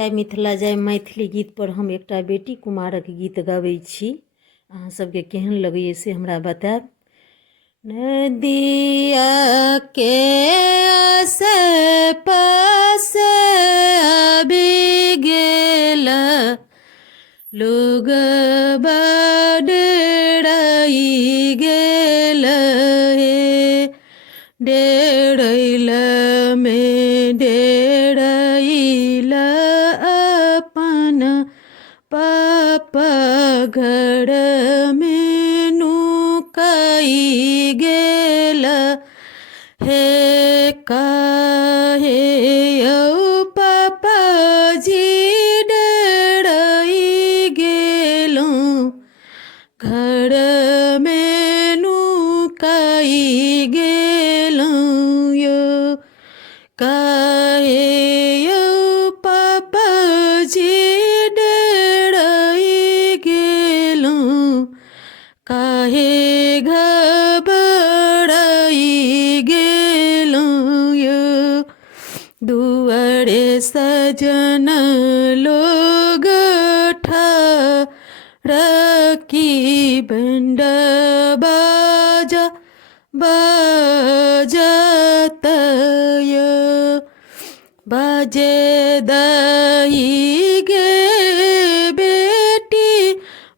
जय मिथिला जय मैथिली गीत पर हम एकटा बेटी कुमारक गीत गबै छी। अहाँ सबके केहन लगैए से हमरा बताएब। नदिया के आसे पास आबि गेल लोग बडराई गेल हे डेरैल में डेरैल अपन पापा घर में नुकाई गेल हे काहे यौ पापा जी डेराई गेलौं घर में नुकाई गेलौं यौ काहे यौ पापा जी डेराई गेलौं काहे घबराई गेलौं यौ दुआरे सजन लोग ठारकी बंड बाजा बाजत यौ बाजे दही गे बेटी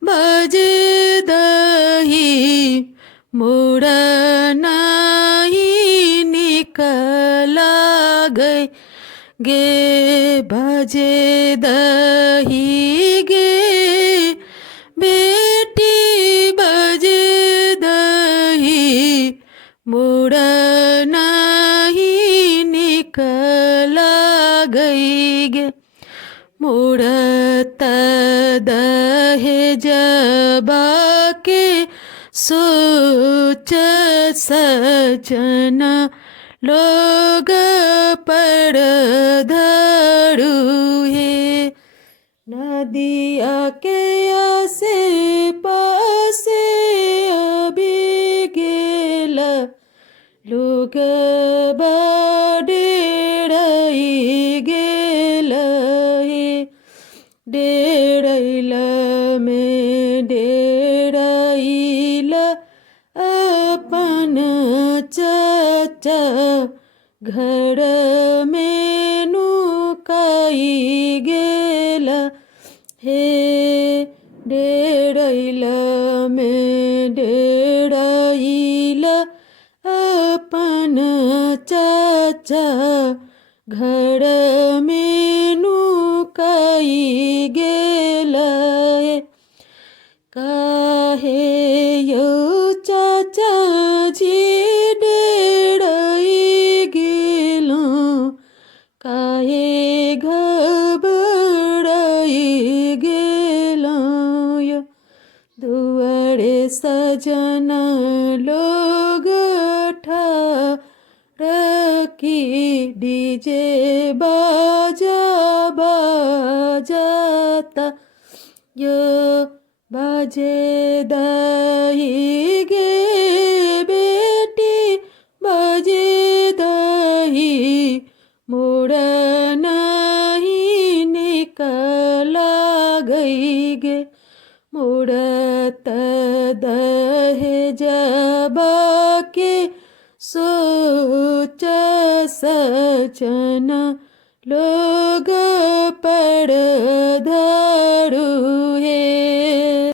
बाजे दही मोरा नाही निकला गए गे बाजे दही गे बेटी बाजे दही मोरा नाही निकला गई गे मोरत दहेजबा के सोच सजन लोग पर धरू हे नदिया के आसे पासे आबि गेल लोग बडराई गेल हे डेरैल में डेरैल अपन चाचा घर में नुकाई गेल हे डेरैल में डेरैल अपन चाचा घर में नुकाई गेल हे काहे यौ चाचा जी डेराई गेलौं काहे घबराई गेलौं यौ दुआरे सजन लोग ठारकी डीजे बाजा बाजत यो बाजे दही गे बेटी बाजे दही मोरा नहीं निकला गई गे मोरत दहेजबा के सोच सजन लोग पर धरू